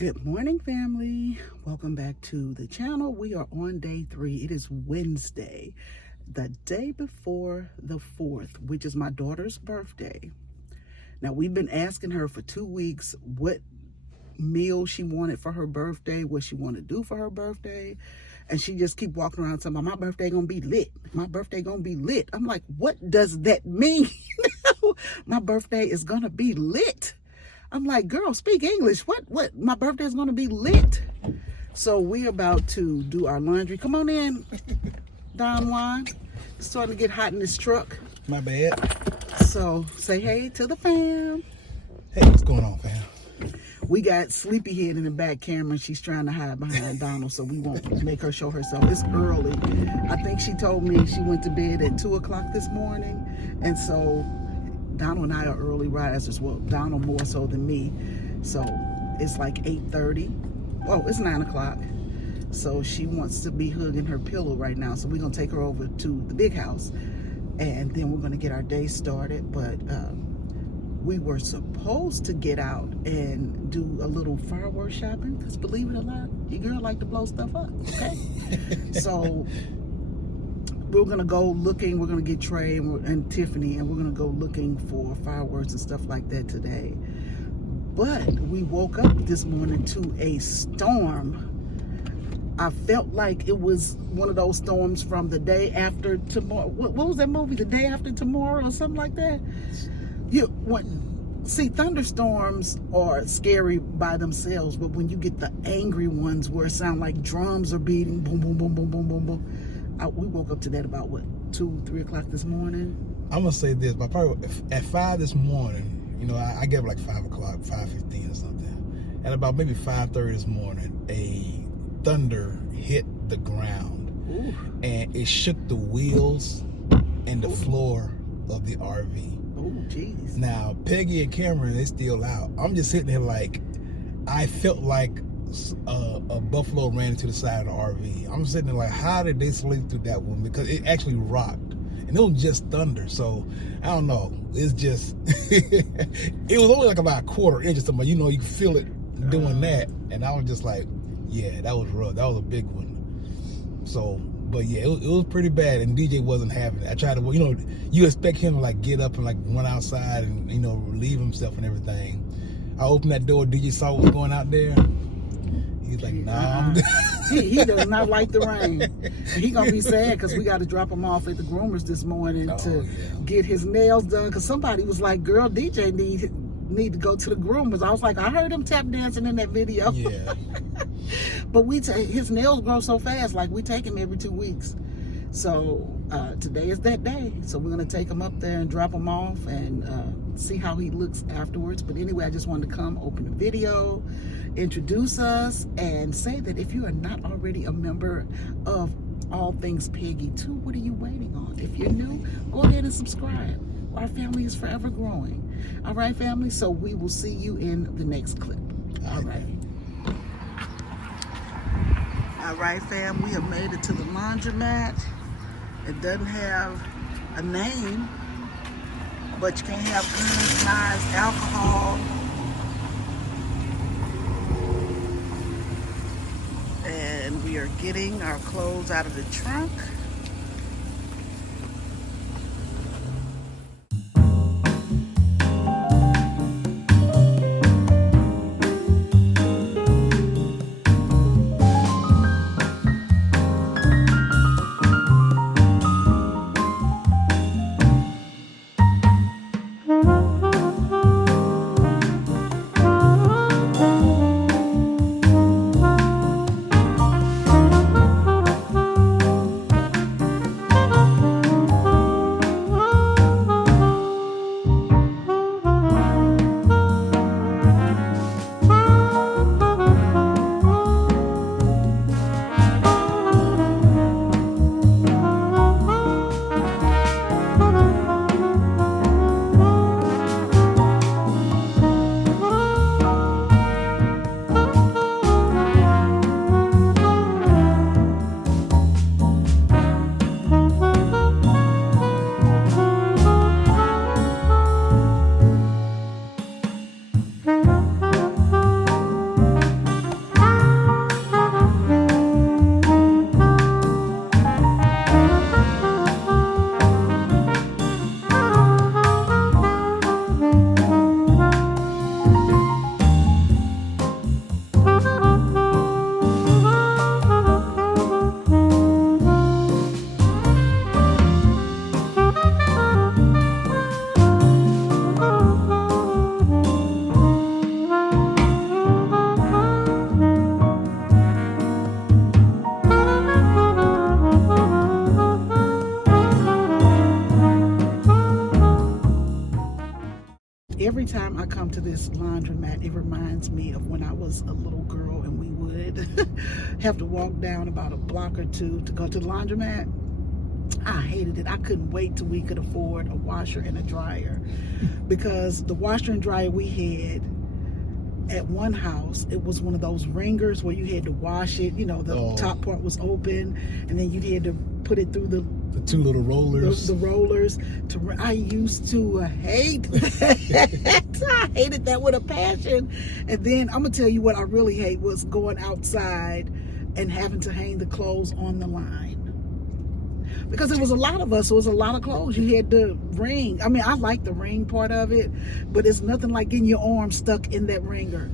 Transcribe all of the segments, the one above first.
Good morning, family. Welcome back to the channel. We are on day 3. It is Wednesday, the day before the 4th, which is my daughter's birthday. Now, we've been asking her for 2 weeks what meal she wanted for her birthday, what she wanted to do for her birthday. And she just keep walking around saying, my birthday gonna be lit. My birthday gonna be lit. I'm like, what does that mean? My birthday is gonna be lit. I'm like, girl, speak English. What? My birthday is going to be lit. So we're about to do our laundry. Come on in, Don Juan. It's starting to get hot in this truck. My bad. So say hey to the fam. Hey, what's going on, fam? We got Sleepyhead in the back camera. She's trying to hide behind Donald, so we won't make her show herself. It's early. I think she told me she went to bed at 2 o'clock this morning. And so Donald and I are early risers. Well, Donald more so than me. So it's like 8:30. Oh, it's 9 o'clock. So she wants to be hugging her pillow right now. So we're going to take her over to the big house. And then we're going to get our day started. But we were supposed to get out and do a little fireworks shopping. Because believe it or not, your girl like to blow stuff up. Okay? So we're going to go looking. We're going to get Trey and Tiffany, and we're going to go looking for fireworks and stuff like that today. But we woke up this morning to a storm. I felt like it was one of those storms from The Day After Tomorrow. What was that movie? The Day After Tomorrow or something like that? See, thunderstorms are scary by themselves, but when you get the angry ones where it sounds like drums are beating, boom, boom, boom, boom, boom, boom, boom. We woke up to that about, 2, 3 o'clock this morning? I'm going to say this, but probably at 5 this morning, I get up like 5 o'clock, 5:15 or something. At about maybe 5:30 this morning, a thunder hit the ground. Ooh. And it shook the wheels and the floor of the RV. Oh, jeez. Now, Peggy and Cameron, they're still out. I'm just sitting there like, I felt like a buffalo ran into the side of the RV. I'm sitting there like, how did they sleep through that one? Because it actually rocked. And it was just thunder. So, I don't know. It's just, it was only like about a quarter inch or something. You can feel it doing that. And I was just like, yeah, that was rough. That was a big one. So, but yeah, it was pretty bad. And DJ wasn't having it. I tried to, you expect him to like get up and like run outside and, relieve himself and everything. I opened that door. DJ saw what was going out there. He's like, nah. He does not like the rain. He gonna be sad because we got to drop him off at the groomers this morning to get his nails done. Because somebody was like, "Girl, DJ need to go to the groomers." I was like, I heard him tap dancing in that video. Yeah. But his nails grow so fast. Like we take him every 2 weeks. So today is that day. So we're gonna take him up there and drop him off and see how he looks afterwards. But anyway, I just wanted to come, open the video, introduce us, and say that if you are not already a member of All Things Peggy 2, what are you waiting on? If you're new, go ahead and subscribe. Our family is forever growing. All right, family? So we will see you in the next clip. All right. All right, fam, we have made it to the laundromat. It doesn't have a name, but you can't have guns, knives, alcohol. And we are getting our clothes out of the trunk. come to this laundromat, it reminds me of when I was a little girl and we would have to walk down about a block or two to go to the laundromat. I hated it. I couldn't wait till we could afford a washer and a dryer, because the washer and dryer we had at one house, it was one of those ringers where you had to wash it. You know, the top part was open, and then you had to put it through the two little rollers. The rollers. I used to hate that. I hated that with a passion. And then I'm gonna tell you what I really hate was going outside and having to hang the clothes on the line. Because it was a lot of us, so it was a lot of clothes. You had to ring. I mean, I like the ring part of it, but it's nothing like getting your arm stuck in that ringer.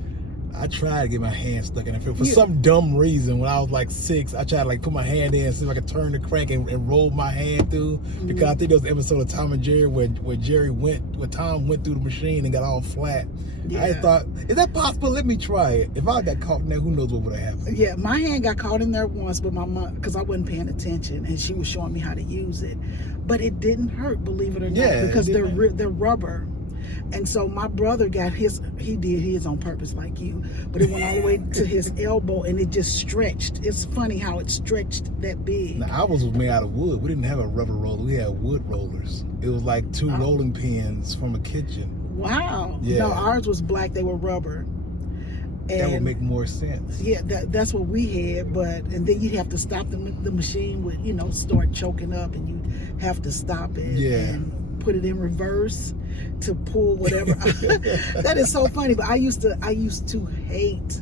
I tried to get my hand stuck in it for some dumb reason. When I was like 6, I tried to like put my hand in and see if I could turn the crank and roll my hand through. Because I think there was an episode of Tom and Jerry where Tom went through the machine and got all flat. Yeah. I thought, is that possible? Let me try it. If I got caught in there, who knows what would have happened? Yeah, my hand got caught in there once, but my mom, because I wasn't paying attention, and she was showing me how to use it. But it didn't hurt, believe it or not, because they're rubber. And so my brother got he did his on purpose like you, but it went all the way to his elbow and it just stretched. It's funny how it stretched that big. Now, ours was made out of wood. We didn't have a rubber roller. We had wood rollers. It was like 2 rolling pins from a kitchen. Wow. Yeah. No, ours was black. They were rubber. And that would make more sense. Yeah, that's what we had. And then you'd have to stop the machine would, start choking up, and you'd have to stop it. Yeah. And put it in reverse to pull whatever. That is so funny. But I used to hate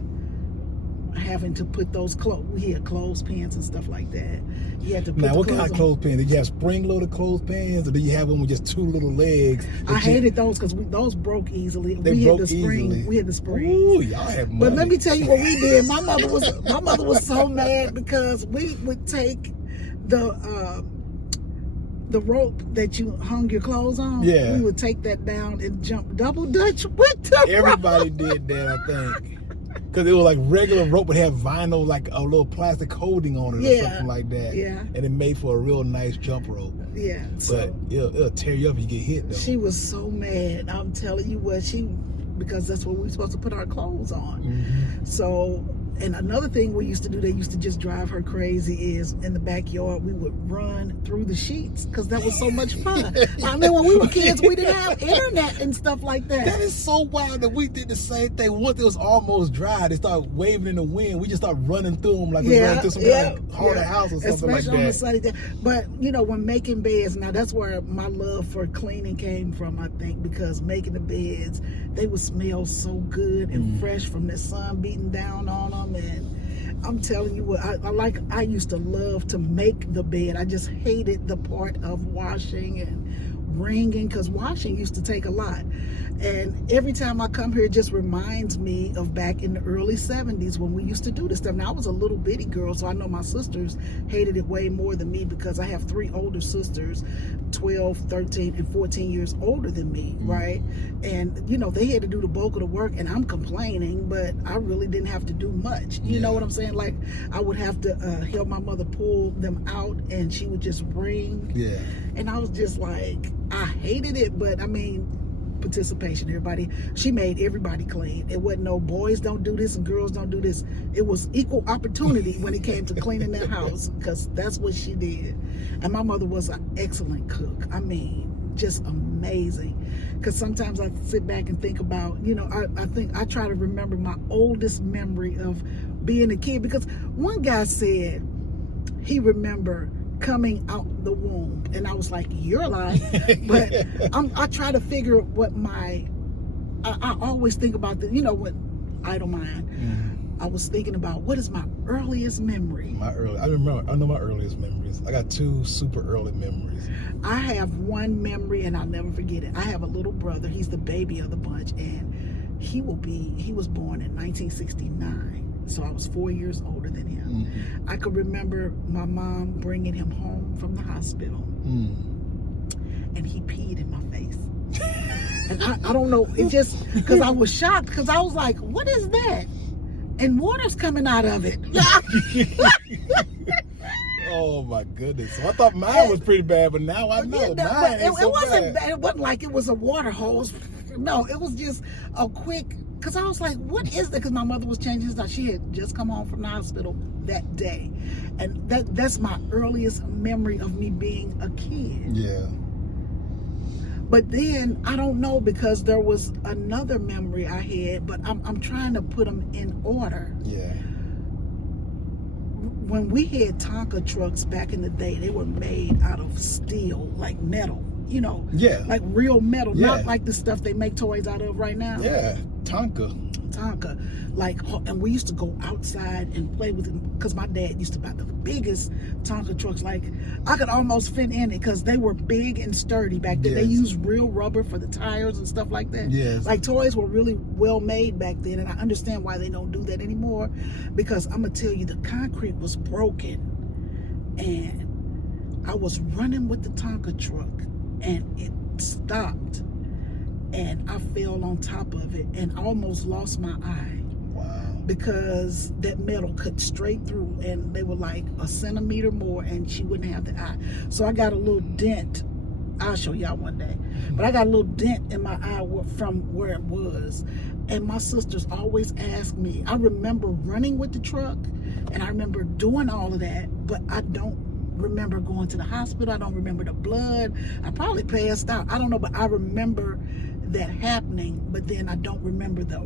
having to put those we had clothespins and stuff like that. You had to put now, what kind of clothespins? Did you have spring-loaded clothespins, or did you have one with just 2 little legs? I hated those because those broke easily. We had the springs. Ooh, y'all had money. But let me tell you what we did. My mother was so mad because we would take the rope that you hung your clothes on. Yeah. We would take that down and jump double dutch with the Everybody did that, I think. Because it was like regular rope would have vinyl, like a little plastic holding on it or something like that. Yeah. And it made for a real nice jump rope. Yeah. But it'll tear you up if you get hit, though. She was so mad. I'm telling you what, because that's what we were supposed to put our clothes on. Mm-hmm. So, and another thing we used to do, they used to just drive her crazy, is in the backyard we would run through the sheets because that was so much fun. I mean, when we were kids, we didn't have internet and stuff like that. That is so wild that we did the same thing. Once it was almost dry, they started waving in the wind. We just started running through them like we ran through some kind of haunted house or something especially like that. On the sunny day. But, when making beds, now that's where my love for cleaning came from, I think, because making the beds, they would smell so good and fresh from the sun beating down on them. And I'm telling you what, I used to love to make the bed. I just hated the part of washing and wringing, because washing used to take a lot. And every time I come here, it just reminds me of back in the early 70s when we used to do this stuff. Now, I was a little bitty girl, so I know my sisters hated it way more than me, because I have 3 older sisters, 12, 13, and 14 years older than me, right? And, they had to do the bulk of the work, and I'm complaining, but I really didn't have to do much. You know what I'm saying? Like, I would have to help my mother pull them out, and she would just wring. Yeah. And I was just like, I hated it, but I mean, participation, she made everybody clean. It wasn't no boys don't do this and girls don't do this. It was equal opportunity when it came to cleaning that house, because that's what she did. And my mother was an excellent cook. I mean, just amazing. Because sometimes I sit back and think about, I try to remember my oldest memory of being a kid, because one guy said he remembered coming out the womb, and I was like, you're lying. But I try to figure what I always think about what idle mind. I was thinking about, what is my earliest memory? I know my earliest memories. I got 2 super early memories. I have one memory, and I'll never forget it. I have a little brother. He's the baby of the bunch, and he was born in 1969. So I was 4 years older than him. I could remember my mom bringing him home from the hospital, and he peed in my face. And I don't know, it just, because I was shocked, because I was like, what is that? And water's coming out of it. Oh my goodness. So I thought mine was pretty bad, but now I know mine ain't so wasn't bad. It wasn't like it was a water hose No, it was just a quick, because I was like, what is that? Because my mother was changing stuff. She had just come home from the hospital that day. And that's my earliest memory of me being a kid. Yeah. But then, I don't know, because there was another memory I had, but I'm trying to put them in order. Yeah. When we had Tonka trucks back in the day, they were made out of steel, like metal, you know? Yeah. Like real metal, Yeah. not like the stuff they make toys out of right now. Yeah. Tonka. Like, and we used to go outside and play with them, because my dad used to buy the biggest Tonka trucks. Like, I could almost fit in it because they were big and sturdy back then. Yes. They used real rubber for the tires and stuff like that. Yes. Like, toys were really well made back then, and I understand why they don't do that anymore, because I'm gonna tell you, the concrete was broken, and I was running with the Tonka truck, and it stopped, and I fell on top of it and almost lost my eye. Wow. Because that metal cut straight through, and they were like a centimeter more, and she wouldn't have the eye. So I got a little dent. I'll show y'all one day. But I got a little dent in my eye from where it was. And my sisters always ask me, I remember running with the truck, and I remember doing all of that, but I don't remember going to the hospital. I don't remember the blood. I probably passed out. I don't know, but I remember that happening, but then I don't remember the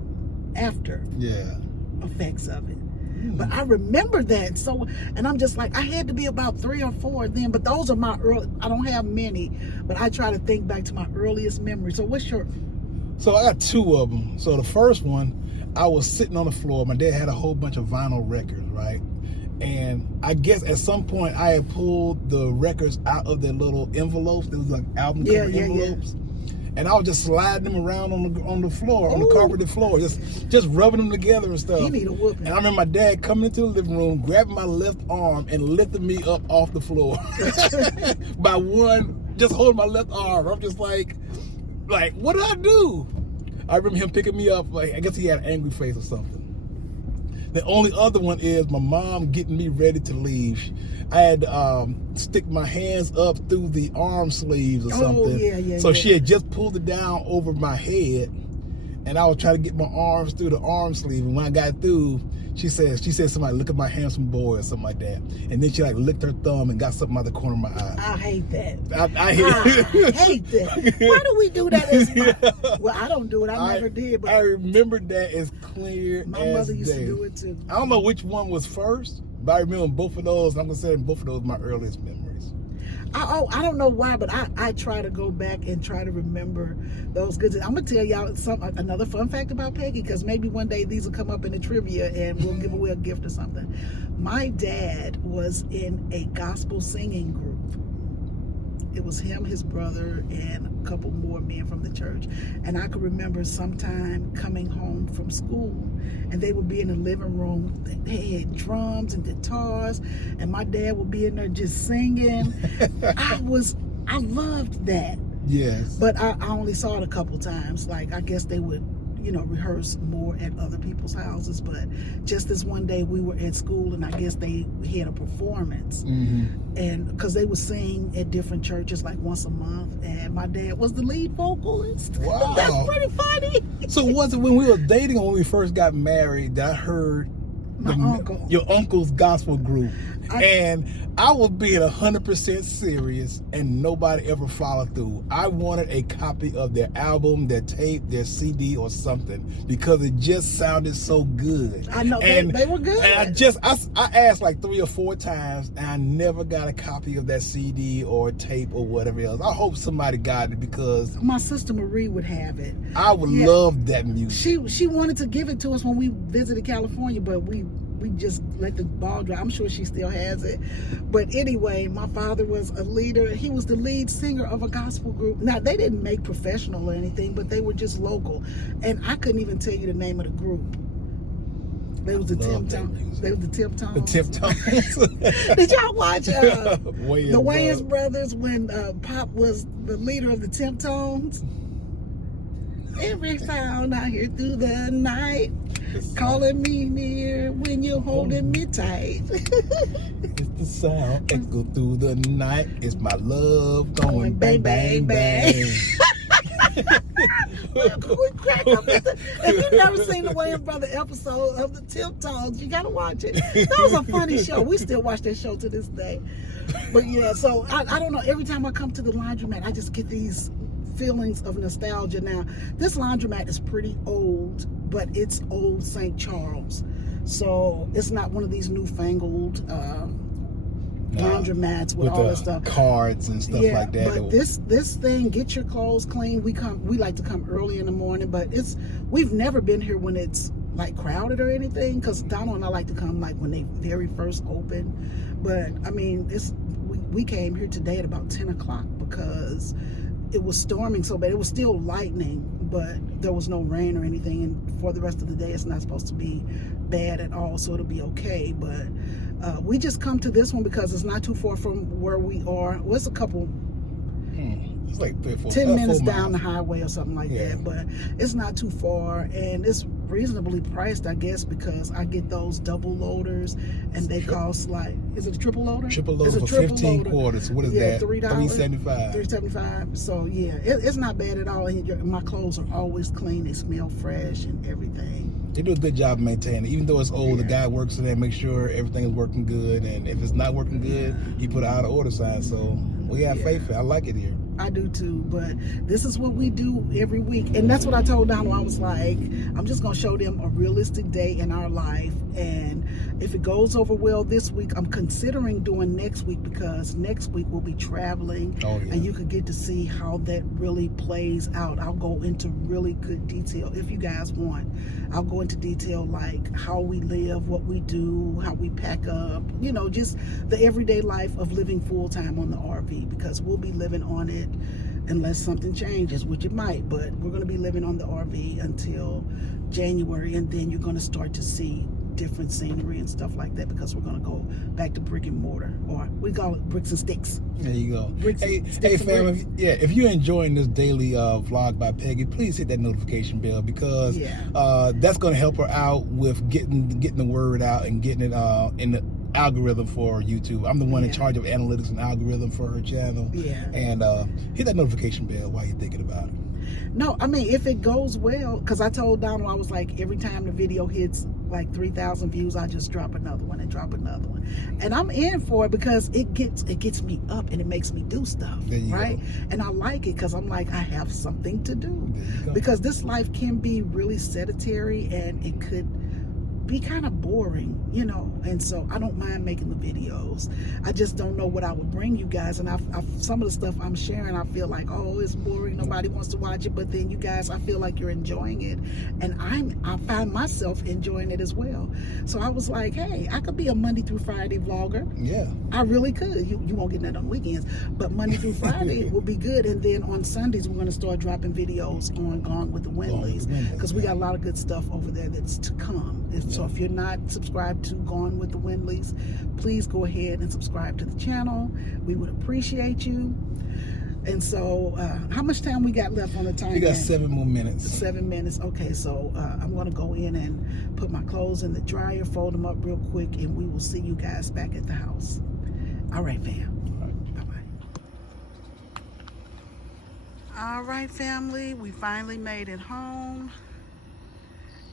after effects of it. But I remember that. So, and I'm just like, I had to be about 3 or 4 then, but those are my early, I don't have many, but I try to think back to my earliest memory. So what's your? So I got 2 of them. So the first one, I was sitting on the floor. My dad had a whole bunch of vinyl records, right? And I guess at some point I had pulled the records out of their little envelopes. There was like album cover envelopes. And I was just sliding them around on the floor, on the carpeted floor, just rubbing them together and stuff. You need a whooping. And I remember my dad coming into the living room, grabbing my left arm and lifting me up off the floor by one, just holding my left arm. I'm just like, what did I do? I remember him picking me up, like, I guess he had an angry face or something. The only other one is my mom getting me ready to leave. I had to stick my hands up through the arm sleeves or something. So she had just pulled it down over my head, and I was trying to get my arms through the arm sleeve. And when I got through, she said, somebody, look at my handsome boy or something like that. And then she like licked her thumb and got something out the corner of my eye. I hate that. I hate that. Why do we do that? Well, I don't do it. I never did. But I remember that as clear my as mother used day. to do it too. I don't know which one was first, but I remember both of those. I'm considering both of those my earliest memories. I don't know why, but I try to go back and try to remember those good. I'm gonna tell y'all another fun fact about Peggy, because maybe one day these will come up in the trivia and we'll give away a gift or something. My dad was in a gospel singing group. It was him, his brother, and a couple more men from the church. And I could remember sometime coming home from school, and they would be in the living room. They had drums and guitars, and my dad would be in there just singing. I loved that. Yes. But I only saw it a couple times. Like, I guess they would, rehearse more at other people's houses. But just this one day we were at school, and I guess they had a performance. And because they would sing at different churches like once a month, and my dad was the lead vocalist. Wow. That's pretty funny. So was it when we were dating or when we first got married that I heard your uncle's gospel group? And I was being 100% serious, and nobody ever followed through. I wanted a copy of their album, their tape, their CD or something, because it just sounded so good. I know, and they were good. And I asked like 3 or 4 times, and I never got a copy of that CD or tape or whatever else. I hope somebody got it, because my sister Marie would have it. I would love that music. She wanted to give it to us when we visited California, but we just let the ball drop. I'm sure she still has it. But anyway, my father was a leader. He was the lead singer of a gospel group. Now, they didn't make professional or anything, but they were just local. And I couldn't even tell you the name of the group. They was the Tiptones. They was the Tiptones. The Tiptones. Did y'all watch the Wayans Wayans Brothers when Pop was the leader of the Tiptones? Every sound I hear through the night, calling me near when you're holding me tight. It's the sound echo through the night. It's my love going bang, bang, bang. We crack up at the, if you've never seen the Wayans Brother episode of the Tip Talks, you gotta watch it. That was a funny show. We still watch that show to this day. But yeah, so I don't know. Every time I come to the laundromat, I just get these feelings of nostalgia. Now, this laundromat is pretty old, but it's old St. Charles. So it's not one of these newfangled laundromats with all this stuff, cards and stuff like that. But this thing, get your clothes clean. We like to come early in the morning, but we've never been here when it's like crowded or anything, because Donald and I like to come like when they very first open. But I mean, we came here today at about 10 o'clock because it was storming so bad. It was still lightning, but there was no rain or anything, and for the rest of the day it's not supposed to be bad at all, so it'll be okay. But we just come to this one because it's not too far from where we are. Well, it's a couple, it's like 10 minutes down the highway or something like that, but it's not too far, and it's reasonably priced, I guess, because I get those double loaders, and they cost like, is it a triple loader? Triple loader for 15 quarters. What is that? $3. $3.75. $3.75. So yeah, it's not bad at all. And my clothes are always clean. They smell fresh and everything. They do a good job maintaining it. Even though it's old, the guy works in there, make sure everything is working good, and if it's not working good, he put an out of order sign. So we have faith in it. I like it here. I do too, but this is what we do every week, and that's what I told Donald. I was like, I'm just gonna show them a realistic day in our life, and if it goes over well this week, I'm considering doing next week, because next week we'll be traveling, and you could get to see how that really plays out. I'll go into really good detail if you guys want. I'll go into detail like how we live, what we do, how we pack up, you know, just the everyday life of living full-time on the RV, because we'll be living on it unless something changes, which it might, but we're going to be living on the RV until January, and then you're going to start to see different scenery and stuff like that, because we're going to go back to brick and mortar, or we call it bricks and sticks. There you go. Hey fam, if you're enjoying this daily vlog by Peggy, please hit that notification bell, because that's going to help her out with getting the word out and getting it in the algorithm for YouTube. I'm the one in charge of analytics and algorithm for her channel. And hit that notification bell while you're thinking about it. No, I mean, if it goes well, because I told Donald, I was like, every time the video hits like 3,000 views, I just drop another one and drop another one, and I'm in for it because it gets me up and it makes me do stuff, right? And I like it because I'm like, I have something to do, because this life can be really sedentary and it could be kind of boring, you know, and so I don't mind making the videos. I just don't know what I would bring you guys, and some of the stuff I'm sharing, I feel like, oh, it's boring, nobody wants to watch it, but then you guys, I feel like you're enjoying it, and I find myself enjoying it as well. So I was like, hey, I could be a Monday through Friday vlogger. Yeah, I really could. You won't get that on weekends, but Monday through Friday will be good, and then on Sundays we're going to start dropping videos on Gone with the Windleys, because we got a lot of good stuff over there that's to come. So if you're not subscribed to Gone with the Windleys, please go ahead and subscribe to the channel. We would appreciate you. And so, how much time we got left on the time? We got 7 more minutes. 7 minutes. Okay, so I'm going to go in and put my clothes in the dryer, fold them up real quick, and we will see you guys back at the house. All right, fam. All right. Bye-bye. All right, family. We finally made it home.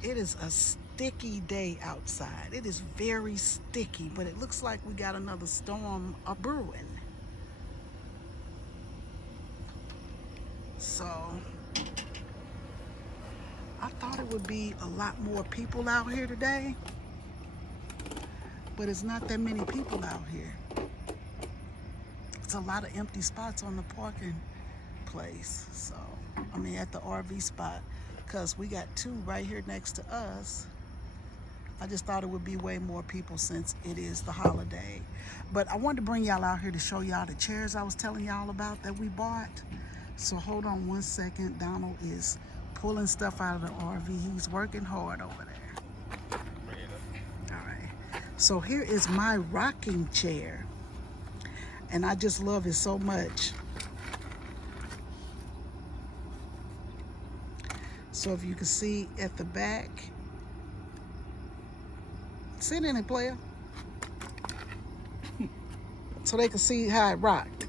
It is a sticky day outside. It is very sticky, but it looks like we got another storm a-brewing. So I thought it would be a lot more people out here today, but it's not that many people out here. It's a lot of empty spots on the parking place. So, I mean, at the RV spot, because we got 2 right here next to us. I just thought it would be way more people since it is the holiday. But I wanted to bring y'all out here to show y'all the chairs I was telling y'all about that we bought. So hold on one second. Donald is pulling stuff out of the RV. He's working hard over there. All right. So here is my rocking chair. And I just love it so much. So if you can see at the back, sit in it, player, so they can see how it rocked.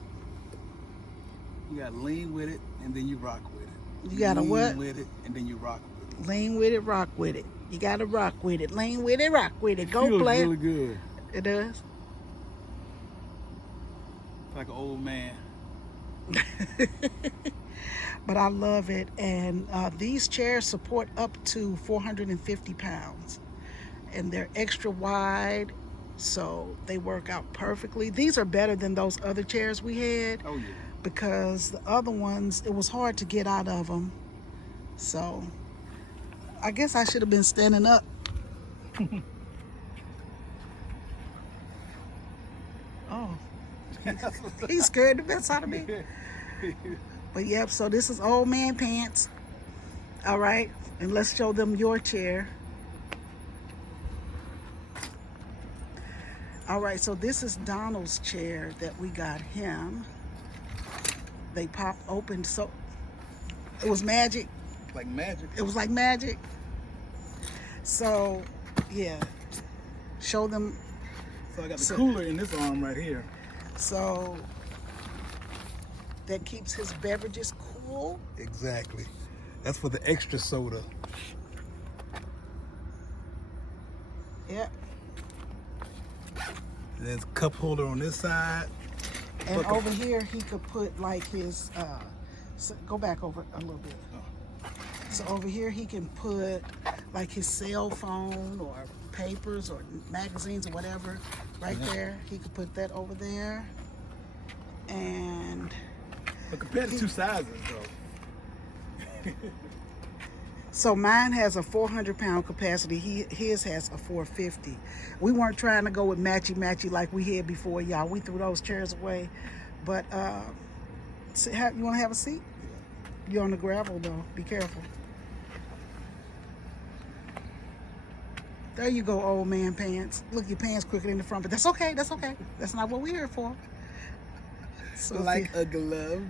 You got to lean with it, and then you rock with it. You gotta lean what? with it, and then you rock with it. Lean with it, rock with it. You gotta rock with it. Lean with it, rock with it. Go Feels play. really good. It does. Like an old man. But I love it. And these chairs support up to 450 pounds. And they're extra wide, so they work out perfectly. These are better than those other chairs we had. Oh, yeah. Because the other ones, it was hard to get out of them. So I guess I should have been standing up. Oh, he scared the mess out of me. But yep, so this is old man pants. All right, and let's show them your chair. All right, so this is Donald's chair that we got him. They popped open, so it was magic. Like magic. It was like magic. So, yeah, show them. So I got the cooler in this arm right here. So that keeps his beverages cool. Exactly. That's for the extra soda. Yep. And there's a cup holder on this side. And over here, he could put like his, go back over a little bit. So over here, he can put like his cell phone or papers or magazines or whatever right there. He could put that over there. And But compared to two sizes, though. so mine has a 400-pound capacity. His has a 450. We weren't trying to go with matchy like we had before, y'all. We threw those chairs away. But you want to have a seat? You're on the gravel, though. Be careful. There you go, old man pants. Look, your pants crooked in the front, but that's okay. That's okay. That's not what we're here for. So Like a glove.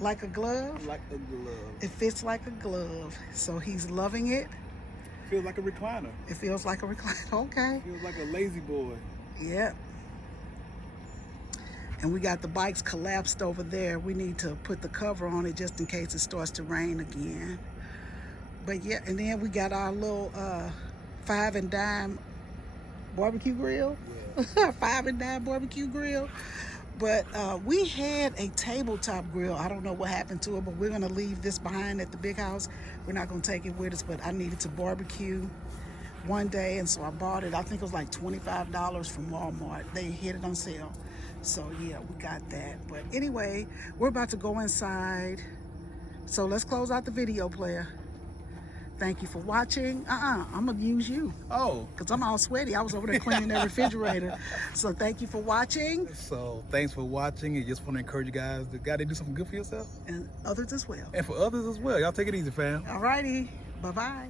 Like a glove? Like a glove. It fits like a glove. So he's loving it. Feels like a recliner. It feels like a recliner. Okay. Feels like a lazy boy. Yep. And we got the bikes collapsed over there. We need to put the cover on it just in case it starts to rain again. But yeah, and then we got our little 5 and dime barbecue grill. Yeah. 5 and dime barbecue grill. But we had a tabletop grill. I don't know what happened to it, but we're gonna leave this behind at the big house. We're not gonna take it with us, but I needed to barbecue one day, and so I bought it. I think it was like $25 from Walmart. They had it on sale. So yeah, we got that. But anyway, we're about to go inside. So let's close out the video player. Thank you for watching. I'm gonna use you. Oh. Because I'm all sweaty. I was over there cleaning that refrigerator. So thank you for watching. So thanks for watching. And just want to encourage you guys to do something good for yourself. And others as well. And for others as well. Y'all take it easy, fam. All righty. Bye-bye.